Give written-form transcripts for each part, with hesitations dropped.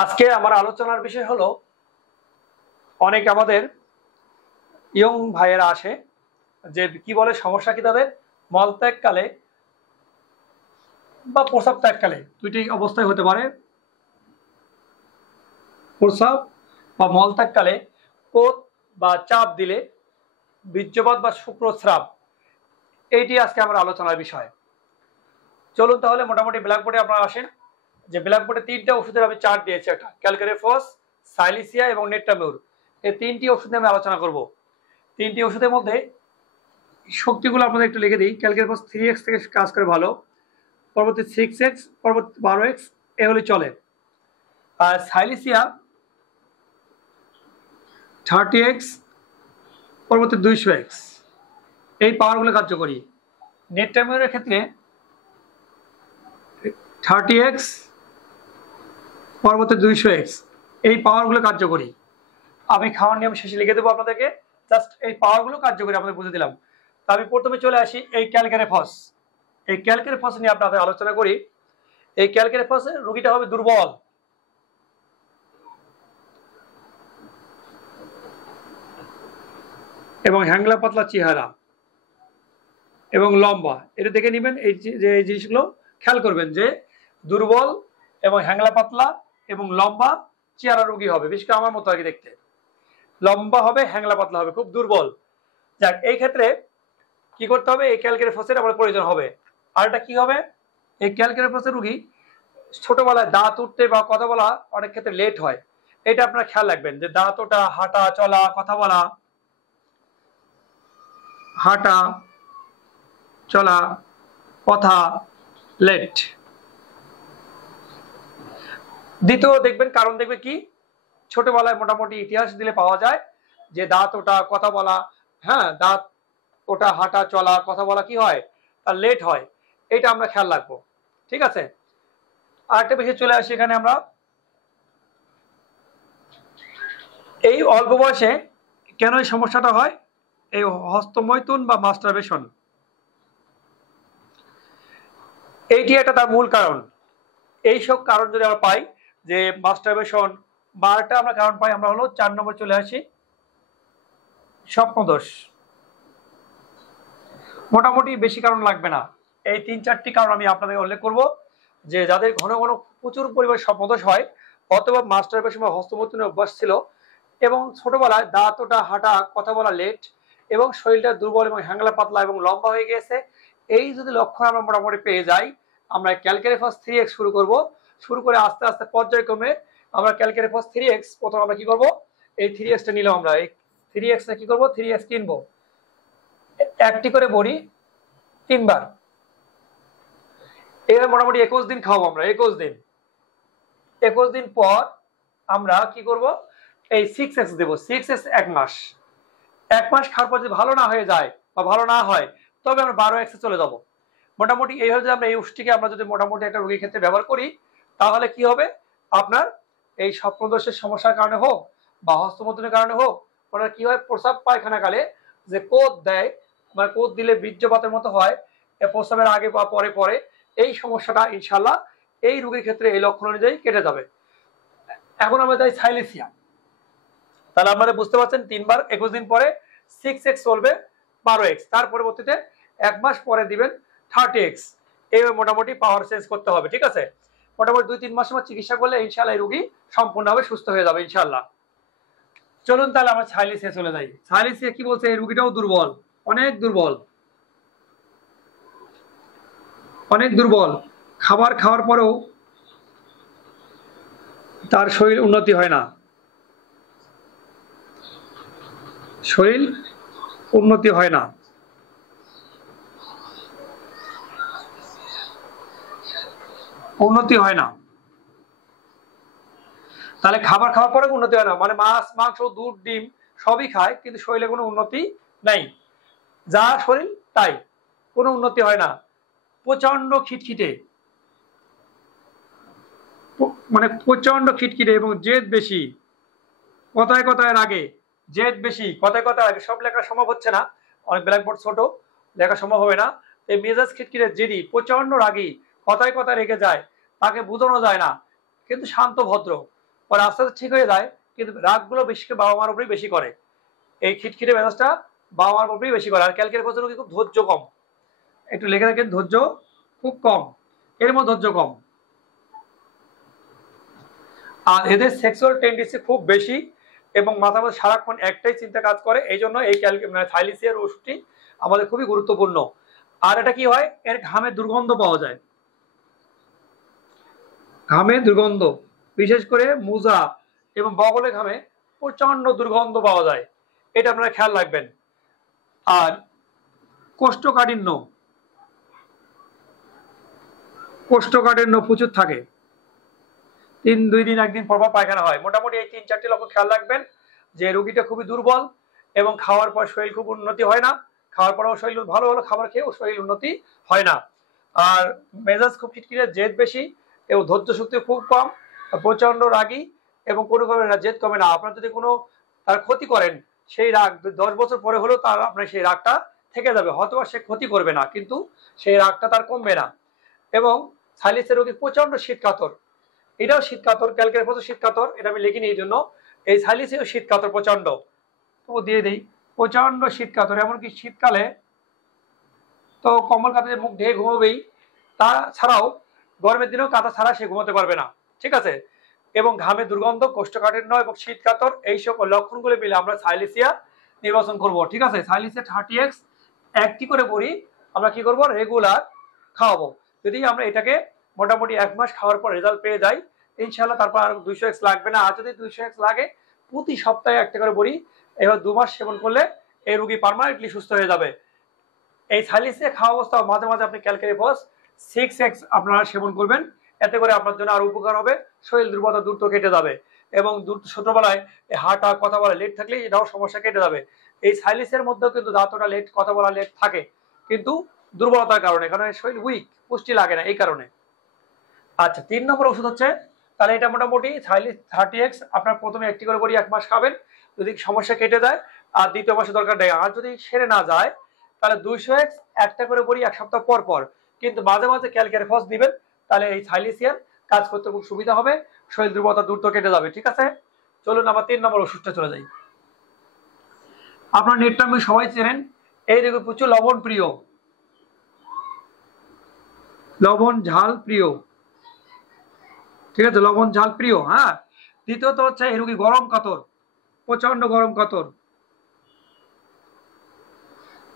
আজকে আমার আলোচনার বিষয় হলো অনেক আমাদের ইয়ং ভাইয়েরা আসে যে কি বলে সমস্যা কি তাদের মলত্যাগকালে বা প্রস্রাব ত্যাগকালে দুইটি অবস্থায় হতে পারে। প্রস্রাব বা মলত্যাগকালে কোদ বা চাপ দিলে বীর্যপাত বা শুক্রস্রাব, এইটি আজকে আমার আলোচনার বিষয়। চলুন তাহলে মোটামুটি ব্ল্যাকবোর্ডে আপনারা আসেন। যে ব্ল্যাকবোর্ডে তিনটা ওষুধের আমি চার্ট দিয়েছি, একটা ক্যালকারিফস, সাইলিসিয়া এবং নেট্টামিউর। এই তিনটি ওষুধ নিয়ে আমি আলোচনা করব। তিনটি ওষুধের মধ্যে শক্তিগুলো আপনাদের একটু লিখে দিই। ক্যালকারিফস 3x থেকে কাজ করে ভালো, পরবর্তী 6x, পরবর্তী 12x এগুলি চলে। আর সাইলিসিয়া 30x, পরবর্তী 200x, এই পাওয়ারগুলো কার্যকরী। নেট্টামিউরের ক্ষেত্রে 30x, পরবর্তী 200x, এই পাওয়ারগুলো কার্যকরী। আমি খাওয়ার নিয়ম শেষে লিখে দেবো আপনাদেরকে, জাস্ট এই পাওয়ারগুলো কার্যকরী আপনাদের বুঝে দিলাম। তা আমি প্রথমে চলে আসি এই ক্যালকারিফস। এই ক্যালকারিফস নিয়ে আপনাদের আলোচনা করি। এই ক্যালকারিফসের রোগীটা হবে দুর্বল এবং হ্যাংলা পাতলা চেহারা এবং লম্বা। এটা দেখে নেবেন, এই যে এই জিনিসগুলো খেয়াল করবেন যে দুর্বল এবং হ্যাংলা পাতলা এবং লম্বা চেহারা রোগী হবে, বিশেষ করে আমার মতো আর কি দেখতে। লম্বা হবে, হ্যাংলা পাতলা হবে, খুব দুর্বল। যাক, এই ক্ষেত্রে কি করতে হবে, এই ক্যালকারিফসের আমার প্রয়োজন হবে। আর এটা কি হবে, এই ক্যালকারিফসের রোগী ছোটবেলায় দাঁত উঠতে বা কথা বলা অনেক ক্ষেত্রে লেট হয়। এটা আপনারা খেয়াল রাখবেন যে দাঁত ওঠা, হাঁটা চলা, কথা বলা, হাঁটা চলা, কথা লেট। দ্বিতীয় দেখবেন কারণ, দেখবে কি ছোটবেলায় মোটামুটি ইতিহাস দিলে পাওয়া যায় যে দাঁত ওঠা, কথা বলা, হ্যাঁ দাঁত ওঠা, হাঁটা চলা, কথা বলা কি হয়, তার লেট হয়। এটা আমরা খেয়াল রাখবো, ঠিক আছে। আরেকটা বিষয় চলে আসি এখানে আমরা। এই অল্প বয়সে কেন এই সমস্যাটা হয়, এই হস্তমৈথুন বা মাস্টারবেশন, এইটি একটা তার মূল কারণ। এই সব কারণ যদি আমরা পাই, যে মাস্টারবেশন বা একটা আমরা কারণ পাই, আমরা হলো 4 নম্বর চলে আসি স্বপ্নদোষ। মোটামুটি বেশি কারণ লাগবে না, এই 3-4টি কারণ আমি আপনাদের উল্লেখ করব যে যাদের ঘন ঘন প্রচুর পরিমাণে স্বপ্নদোষ হয়, অথবা মাস্টারবেশন বা হস্তমৈথুনের অভ্যাস ছিল, এবং ছোটবেলায় দাঁত ওঠা, হাঁটা, কথা বলা লেট, এবং শরীরটা দুর্বল এবং হ্যাংলা পাতলা এবং লম্বা হয়ে গেছে, এই যদি লক্ষণ আমরা মোটামুটি পেয়ে যাই, আমরা ক্যালকারিফস 3x শুরু করব। শুরু করে আস্তে আস্তে পর্যায়ক্রমে আমরা ক্যালকারিফস 3x প্রথম আমরা কি করব, এই 3xটা নিলাম, আমরা এই 3xটা কি করব, 3x কিনবো, একটি করে বড়ি 3 বার। এবার মোটামুটি 21 দিন খাবো আমরা, 21 দিন। 21 দিন পর আমরা কি করব, এই 6x দেব। 6x 1 মাস। 1 মাস খাওয়ার পর যদি ভালো না হয়ে যায় বা ভালো না হয়, তবে আমরা 12x চলে যাব। মোটামুটি এইভাবে যদি আমরা এই ওষুধটিকে আমরা যদি মোটামুটি একটা রোগীর ক্ষেত্রে ব্যবহার করি, তাহলে কি হবে, আপনার এই স্বপ্নদোষের সমস্যার কারণে হোক বা হস্তমৈথুনের কারণে হোক, ওনার কি হয়, প্রস্রাব পায়খানা কালে যে কোদ দেয়, মানে কোদ দিলে বীর্যপাতের মতো হয়, প্রস্রাবের আগে বা পরে পরে, এই সমস্যাটা ইনশাল্লাহ এই রোগীর ক্ষেত্রে এই লক্ষণ অনুযায়ী কেটে যাবে। এখন আমরা যাই সাইলিসিয়া। তাহলে আপনারা বুঝতে পারছেন, 3 বার 21 দিন পরে 6x চলবে, 12x, তার পরবর্তীতে 1 মাস পরে দিবেন 30x। এইভাবে মোটামুটি পাওয়ার চেঞ্জ করতে হবে, ঠিক আছে। মোটামুটি 2-3 মাস সময় চিকিৎসা করলে ইনশাল্লাহ এই রোগী সম্পূর্ণভাবে সুস্থ হয়ে যাবে ইনশাল্লাহ। চলুন তাহলে আমরা সাইলিসিয়া চলে যাই। সাইলিসিয়া কি বলছে, এই রোগীটাও দুর্বল, অনেক দুর্বল, অনেক দুর্বল। খাবার খাওয়ার পরেও তার শরীর উন্নতি হয় না, শরীর উন্নতি হয় না, উন্নতি হয় না। তাহলে খাবার খাওয়ার পরে উন্নতি হয় না, মানে মাছ, মাংস, দুধ, ডিম সবই খায়, কিন্তু শরীরে কোনো উন্নতি নেই, যা শরীর তাই, কোনো উন্নতি হয় না। প্রচন্ড খিটখিটে, মানে প্রচন্ড খিটখিটে এবং জেদ বেশি, কথায় কথায় রাগে, জেদ বেশি, কথায় কথায় রাগে। সব লেখা সম্ভব হচ্ছে না, অনেক ব্ল্যাকবোর্ড ছোট, লেখা সম্ভব হবে না। এই মেজাজ খিটখিটে, জেদি, প্রচন্ড রাগী, কথায় কথায় রেগে যায়, তাকে বোঝানো যায় না, কিন্তু শান্ত ভদ্র। পরে আস্তে আস্তে ঠিক হয়ে যায়, কিন্তু রাগগুলো বেশি করে বাবা মার উপরেই বেশি করে। এই খিটখিটে মেজাজটা বাবা মার উপরেই বেশি করে। আর ক্যালকের পথে রোগী খুব ধৈর্য কম, একটু লেখে রাখেন ধৈর্য খুব কম, এর মধ্যে ধৈর্য কম। আর এদের সেক্সুয়াল টেন্ডেন্সি খুব বেশি এবং মাথার মধ্যে সারাক্ষণ একটাই চিন্তা কাজ করে। এই জন্য এই থাইলিসিয়ার ওষুধটি আমাদের খুবই গুরুত্বপূর্ণ। আর এটা কি হয়, এর ঘামের দুর্গন্ধ পাওয়া যায়, ঘামে দুর্গন্ধ, বিশেষ করে মুজা এবং বগলে ঘামে প্রচন্ড দুর্গন্ধ পাওয়া যায়, এটা আপনারা খেয়াল রাখবেন। আর কোষ্ঠকাঠিন্য, কোষ্ঠকাঠিন্য প্রচুর থাকে, 2 দিন 1 দিন পর পায়খানা হয়। মোটামুটি এই 3-4টি লক্ষ্য খেয়াল রাখবেন যে রোগীটা খুবই দুর্বল এবং খাওয়ার পর শরীর খুব উন্নতি হয় না, খাওয়ার পরেও শরীর ভালো হলো, খাবার খেয়েও শরীর উন্নতি হয় না। আর মেজাজ খুব খিটখিটে, জেদ বেশি এবং ধৈর্য শক্তি খুব কম, প্রচন্ড রাগী এবং কোনো জেদ কমে না। আপনার যদি কোনো তার ক্ষতি করেন, সেই রাগ 10 বছর পরে হলেও তার আপনার সেই রাগটা থেকে যাবে, হয়তো সে ক্ষতি করবে না কিন্তু সেই রাগটা তার কমবে না। এবং থাইলিসের রোগী প্রচন্ড শীত কাতর, এটাও শীত কাতর, ক্যালকের পথে শীত কাতর, এটা আমি লিখিনি এই জন্য। এই থাইলিসেও শীত কাতর প্রচন্ড, তো দিয়ে দিই প্রচন্ড শীত কাতর। এমনকি শীতকালে তো কম্বল কাঁথা মুখ ঢেকে ঘুমাবেই, তাছাড়াও গরমের দিনেও কাঁথা ছাড়া সে ঘুমাতে পারবে না, ঠিক আছে। এবং ঘামে দুর্গন্ধ, কোষ্ঠকাঠিন্য এবং শীত কাতর, এই সকল লক্ষণগুলো মিলে আমরা থাইলিসিয়া নির্বাচন করব, ঠিক আছে। থাইলিসিয়া 30x একটি করে বড়ি আমরা কি করব, রেগুলার খাওয়াবো। যদি আমরা এটাকে মোটামুটি 1 মাস খাওয়ার পর রেজাল্ট পেয়ে যাই ইনশাল্লাহ, তারপর আর 200x লাগবে না। আর যদি 200x লাগে, প্রতি সপ্তাহে একটা করে বড়ি এবার 2 মাস সেবন করলে এই রোগী পার্মানেন্টলি সুস্থ হয়ে যাবে। এই থাইলিসিয়া খাওয়া অবস্থা মাঝে মাঝে আপনি ক্যালকেরিফস 6x আপনারা সেবন করবেন, এতে করে আপনার জন্য আরো উপকার হবে, শরীর দুর্বলতা দ্রুত কেটে যাবে এবং ছোটবেলায় হাঁটা কথা বলা লেট থাকলে এটাও সমস্যা কেটে যাবে। এই থাইলিসের মধ্যেও কিন্তু দাঁতটা লেট, কথা বলা লেট থাকে, কিন্তু দুর্বলতার কারণে, কারণ শরীর উইক, পুষ্টি লাগে না এই কারণে। আচ্ছা, 3 নম্বর ওষুধ হচ্ছে, তাহলে এটা মোটামুটি থাইলিস 30x আপনার প্রথমে একটি করে বড়ি 1 মাস খাবেন, যদি সমস্যা কেটে যায়, আর দ্বিতীয় মাসে দরকার নেই। আর যদি সেরে না যায় তাহলে 200x একটা করে বড়ি 1 সপ্তাহ পর পর, কিন্তু মাঝে মাঝে ক্যালকেরিফস দিবেন, তাহলে এই থাইলিসিয়ার কাজ করতে খুব সুবিধা হবে, শরীর দুর্বলতা দ্রুত কেটে যাবে, ঠিক আছে। চলুন আবার 3 নম্বর ওষুধটা চলে যাই। আপনার নেটটা সবাই চেনেন, এই রোগী প্রচুর লবণ প্রিয়, লবণ ঝাল প্রিয়, ঠিক আছে, লবণ ঝাল প্রিয়। হ্যাঁ, দ্বিতীয়ত হচ্ছে এই রোগী গরম কাতর, প্রচন্ড গরম কাতর,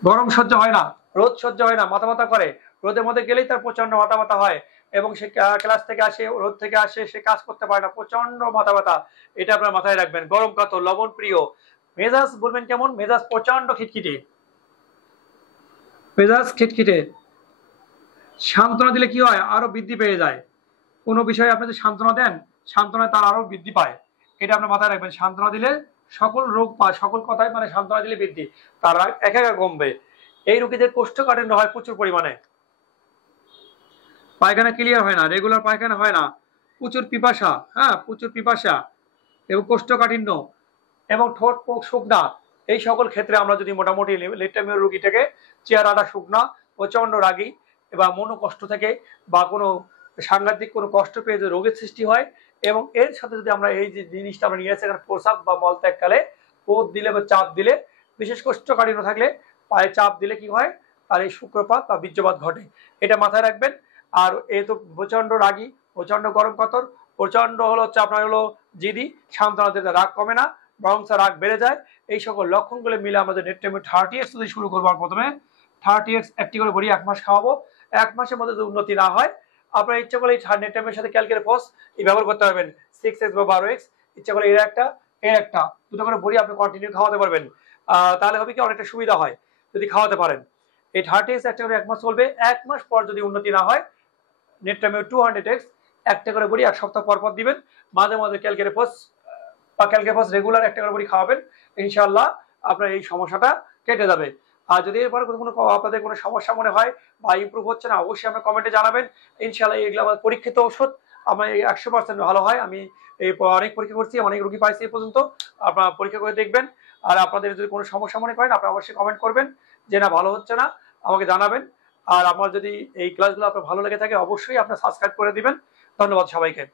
গরম সহ্য হয় না, রোদ সহ্য হয় না, মাথা ব্যথা করে, রোদের মধ্যে গেলেই তার প্রচন্ড মাথা ব্যথা হয় এবং সে ক্লাস থেকে আসে, রোদ থেকে আসে, সে কাজ করতে পারে না, প্রচন্ড মাথা ব্যথা, এটা আপনার মাথায় রাখবেন। গরম কাতর, লবণ প্রিয়। মেজাজ বলবেন কেমন, মেজাজ প্রচন্ড খিটখিটে, মেজাজ খিটখিটে। সান্ত্বনা দিলে কি হয়, আরো বৃদ্ধি পেয়ে যায়। কোনো বিষয়ে আপনি যদি সান্ত্বনা দেন, সান্ত্বনা তার আরো বৃদ্ধি পায়, এটা আপনার মাথায় রাখবেন। সান্ত্বনা দিলে সকল রোগ পায়, সকল কথাই মানে সান্ত্বনা দিলে বৃদ্ধি, তার একা একা কমবে। এই রোগীদের কোষ্ঠকাঠিন্য হয় প্রচুর পরিমাণে, পায়খানা ক্লিয়ার হয় না, রেগুলার পায়খানা হয় না, প্রচুর পিপাসা, হ্যাঁ প্রচুর পিপাসা এবং কোষ্ঠকাঠিন্য এবং ঠোঁট মুখ শুকনা, এই সকল ক্ষেত্রে আমরা যদি মোটামুটি লিটামিন রোগীটাকে চেহারাটা শুকনা, প্রচন্ড রাগী বা মনো কষ্ট থেকে বা কোনো সাংঘাতিক কোনো কষ্ট পেয়ে যে রোগের সৃষ্টি হয়, এবং এর সাথে যদি আমরা এই যে জিনিসটা আমরা নিয়ে আসি, প্রসাব বা মলত্যাগকালে পোদ দিলে বা চাপ দিলে, বিশেষ কোষ্ঠকাঠিন্য থাকলে পায়ে চাপ দিলে কি হয়, তার এই শুক্রপাত বা বীর্যপাত ঘটে, এটা মাথায় রাখবেন। আর এ তো প্রচন্ড রাগী, প্রচন্ড গরম কাতর, প্রচন্ড হচ্ছে আপনার জিদি, সান্ত্বনা দিতে রাগ কমে না, বরং রাগ বেড়ে যায়। এই সকল লক্ষণগুলো মিলে আমাদের নেট্রেমিড 30x যদি শুরু করবো, প্রথমে 30x একটি করে বড়ি 1 মাস খাওয়াবো। 1 মাসের মধ্যে যদি উন্নতি না হয়, আপনার ইচ্ছা করলে নেট্রেমিডের সাথে ক্যালকেরিফস ব্যবহার করতে পারবেন, 6x বা 12x, ইচ্ছা করলে এর একটা দুটো করে বড়ি আপনি কন্টিনিউ খাওয়াতে পারবেন। তাহলে হবে কি, অনেকটা সুবিধা হয় যদি খাওয়াতে পারেন। এই 30x একটা করে 1 মাস চলবে। 1 মাস পর যদি উন্নতি না হয়, নেট্রেমিড 200x একটা করে বড়ি 1 সপ্তাহ পর পর দিবেন, মাঝে মাঝে ক্যালকেরিফস বা ক্যালকেরিফস রেগুলার একটা করে বড়ি খাওয়াবেন, ইনশাআল্লাহ আপনার এই সমস্যাটা কেটে যাবে। আর যদি এরপরে কোনো আপনাদের কোনো সমস্যা মনে হয় বা ইমপ্রুভ হচ্ছে না, অবশ্যই আপনার কমেন্টে জানাবেন। ইনশাআল্লাহ এগুলো আমার পরীক্ষিত ওষুধ, আমার 100% ভালো হয়। আমি এই অনেক পরীক্ষা করছি, অনেক রোগী পাইছি এই পর্যন্ত, আপনারা পরীক্ষা করে দেখবেন। আর আপনাদের যদি কোনো সমস্যা মনে করেন, আপনারা অবশ্যই কমেন্ট করবেন যে না ভালো হচ্ছে না, আমাকে জানাবেন। আর আমার যদি এই ক্লাসগুলো আপনার ভালো লেগে থাকে, অবশ্যই আপনার সাবস্ক্রাইব করে দিবেন। ধন্যবাদ সবাইকে।